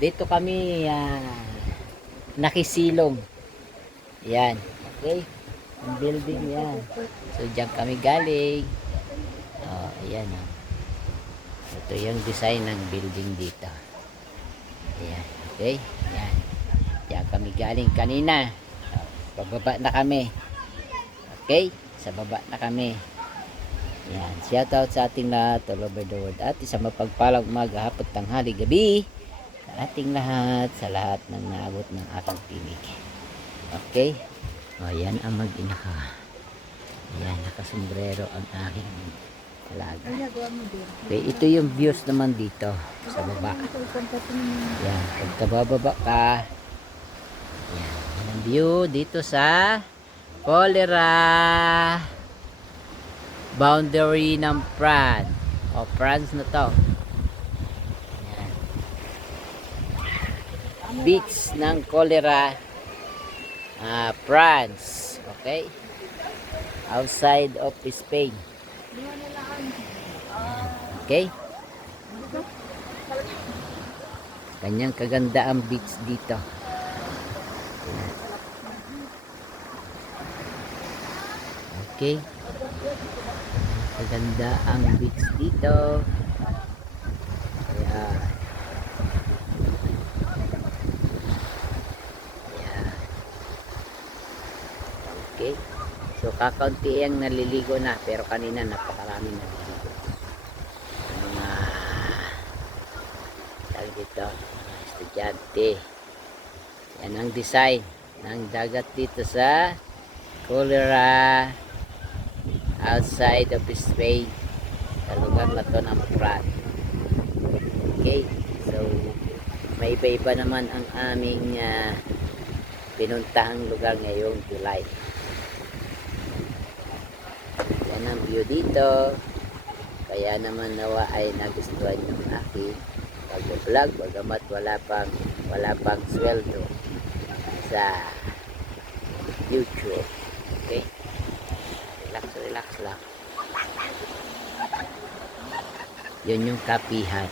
Dito kami nakisilong. Yan. Okay. Ang building yan. So diyan kami galing. Oh, ayan oh. Ito yung design ng building dito. Ayan. Okay. Ayan. Diyan kami galing kanina. Pababa na kami. Okay. Sa baba na kami. Ayan. Shout out sa ating lahat all over the world. At isang mapagpalang umaga, hapon, tanghali, gabi sa ating lahat, sa lahat ng naabot ng aking pinig. Okay. O, yan ang mag-ina ka. Ayan, nakasombrero ang aking alaga. Okay, ito yung views naman dito sa baba. Ayan, pagkabababa ka, ayan, ang view dito sa Cholera boundary ng France. O, France na to. Ayan. Beach ng Cholera, France. Okay, outside of Spain. Okay, kanyang kaganda ang beach dito. Okay, kaganda ang beach dito. Ayan. Okay. So kakaunti ang naliligo na, pero kanina napakarami naliligo. Mga tawag dito, mga estudyante. Yan ang design ng dagat dito sa Cholera outside of Spain, sa lugar na to ng France. Okay, so may iba-iba naman ang aming pinuntahang lugar ngayong July. Yan ang view dito. Kaya naman nawa ay nagustuhan yung aking pag-vlog, bagamat wala pang sweldo sa YouTube. Okay, relax lang. Yun yung kapihan.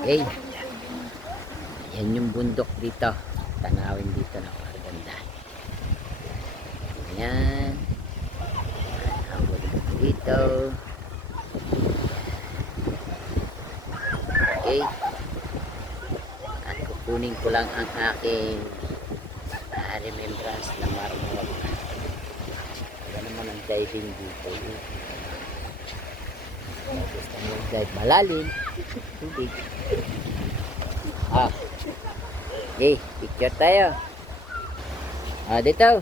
Okay, yan yung bundok dito, tanawin dito na maganda. Ayan, ang bundok dito. Okay, at kukunin ko lang ang aking remembrance na marmol. Wala naman ang diving dito. Gusto mo dive malalim, tubig. Okay, picture tayo. Dito.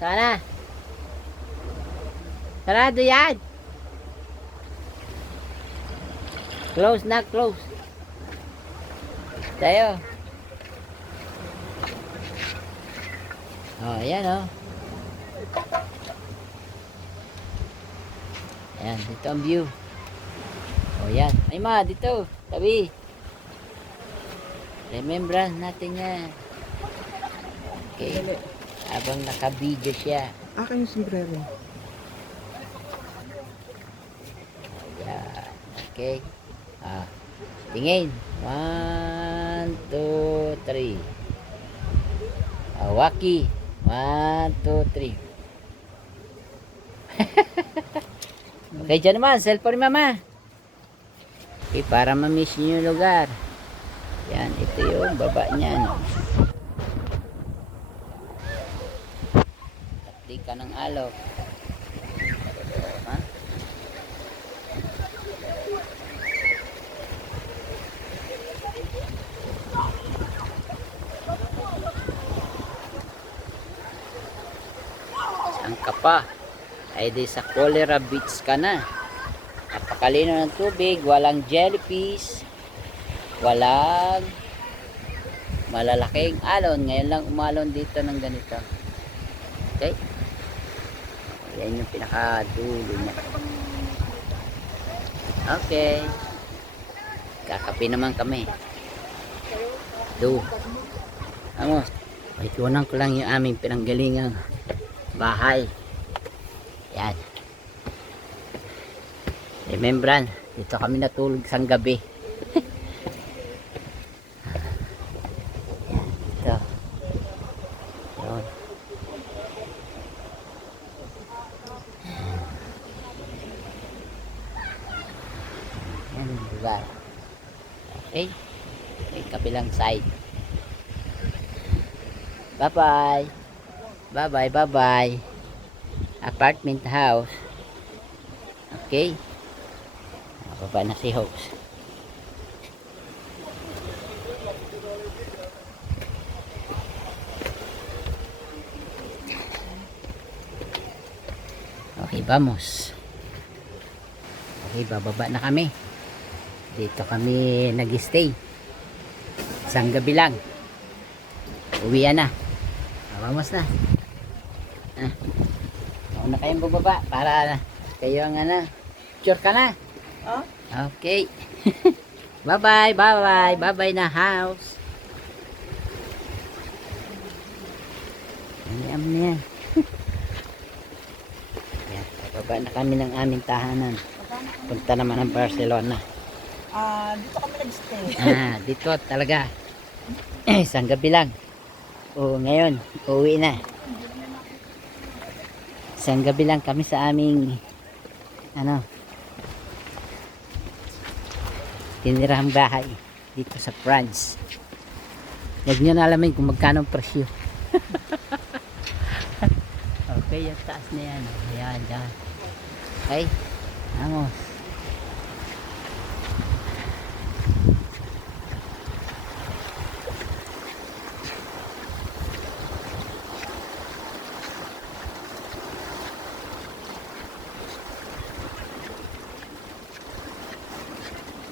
Sana. Sarado yan. Close na, close. Tayo. Ayan Ayan, dito ang view. Ayan. Ay ma, dito. Tabi. Remembrance natin yan. Okay. Habang naka-video siya. Akin yung sombrero. Ayan. Okay. Tingin. 1, 2, 3. Waki. 1, 2, 3. Okay, dyan naman. Cellphone ni mama. Okay, para ma-miss nyo yung lugar. Yan, ito yung baba niyan. Tapdi ka ng alok. Ha? Saan ka pa? Ay di sa Cholera Beach ka na. Napakalino ng tubig, walang jellyfish, walang malalaking alon. Ngayon lang umalon dito ng ganito. Okay, yan yung pinakadulo niya. Okay, kakape naman kami. Vamos, itunan ko lang yung aming pinanggalingang bahay. Yan, remembrance Dito kami natulog sang gabi. Ito. Yun. Yan ang lugar. Okay. Okay, kabilang side. Bye-bye. Bye-bye, bye-bye. Apartment house. Okay. Baba na si Hopes. Okay, vamos. Okay, bababa na kami. Dito kami nag-stay. Isang gabi lang. Uwian na. Vamos na. Mauna kayong bababa para kayo ang picture ka na. Oh? Okay. Bye-bye, bye-bye. Bye-bye na house. Ayan na yan. Ayan, bababa na kami ng aming tahanan. Punta naman ng Barcelona. Dito kami nag-stay. Dito talaga. Isang gabi lang. O ngayon, uuwi na. Isang gabi lang kami sa aming tinirahang bahay dito sa France. Huwag nyo na alamin kung magkano ang presyo. Okay, yung taas na yan. Ayan, dyan. Okay, vamos.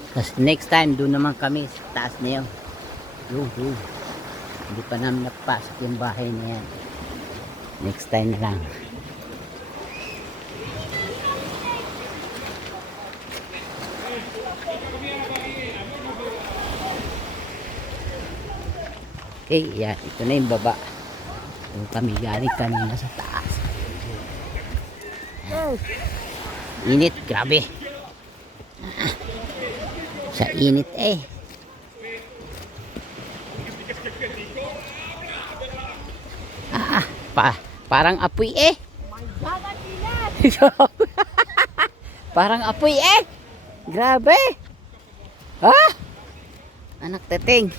Tapos next time doon naman kami sa taas na yun. Hindi pa namin napasok yung bahay na yan. Next time na lang. Okay, yan. Ito na yung baba. Doon kami galing kanina sa taas. Init, grabe. Sa init parang apoy parang apoy grabe. Anak teteng.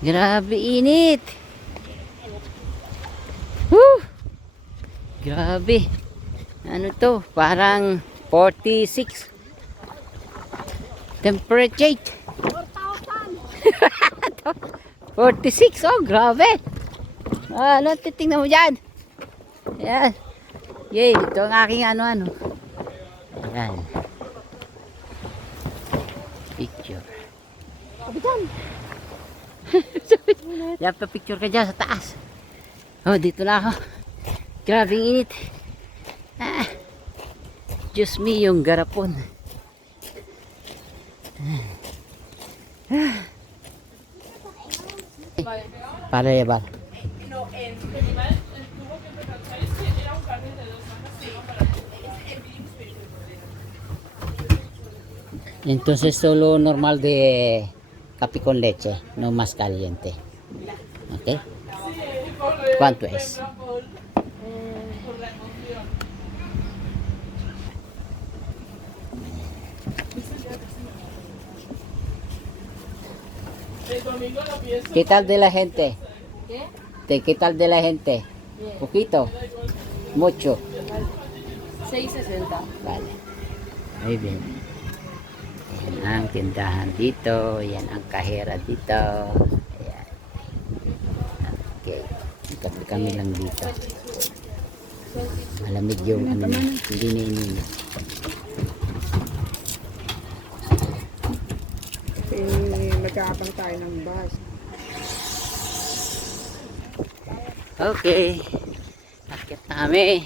Grabe init. Grabe. Ano to? Parang 46 temperature. 46. Oh, grabe. Ano, titingnan mo dyan. Ayan. Yay, ito ang aking ano. Ayan. Picture. Kapitan. Yan pa picture ka dyan sa taas. Oh, dito na ako. Grabe init. Diyos me, yung garapon. Para llevar. Entonces solo normal de café con leche, no más caliente. ¿Ok? ¿Cuánto es? ¿Qué tal de la gente? ¿Qué tal de la gente? Bien. ¿Poquito? ¿Mucho? 6.60. Vale. Muy bien. Yan ang tindahan dito. Yan ang kahera dito. Ayan. Okay. Kape kami lang dito. Malamig yung hindi na ininit. Magkakabang tayo ng bus. Okay. Akit na kami.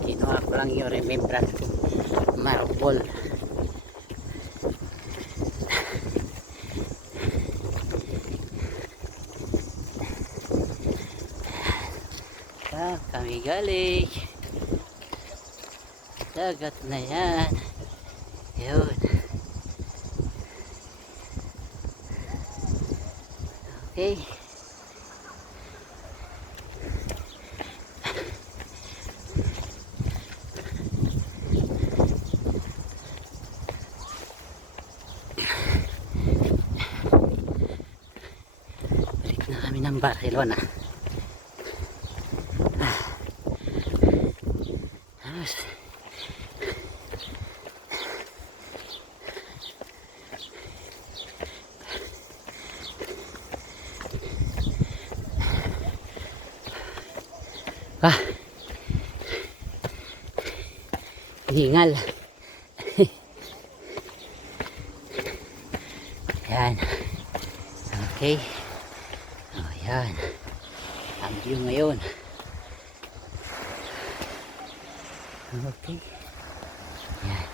Kinuha ko lang yung remembrance marble. Kami galing. dagat na yan. Yun. Okay. Balik na kami ng Barcelona. Vamos. Hingal. Yan. Okay. Oh, yan. Ang view ngayon. Okay. Yan.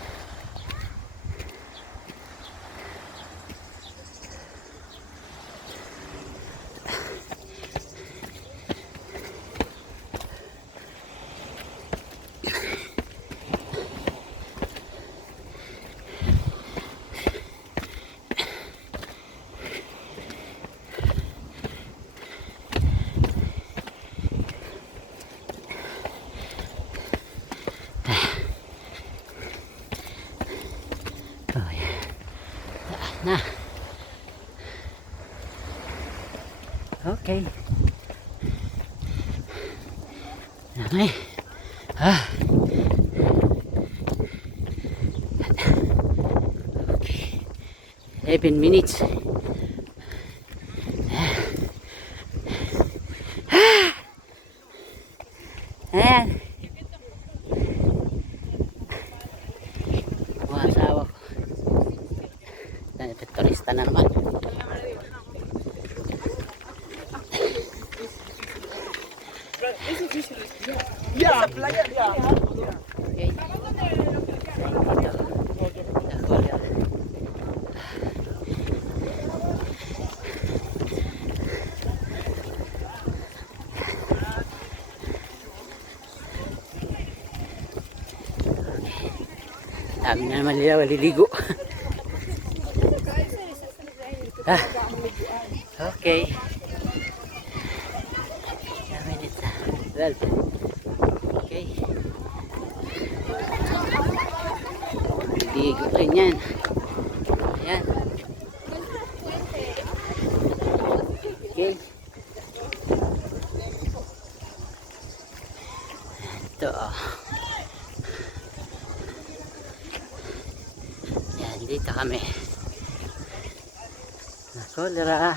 Oh, yan. Na. Okay. Okay. Okay. 11 minutes. Ayan. Mga asawa ko. Turista na naman. Yeah, playa, yeah. Okay. Dami na naman nila maliligo. Okay. Minutes na. 12. Okay. Ligo rin yan. Ayan. Okay. Ito. Yan, dito kami. Nakolera.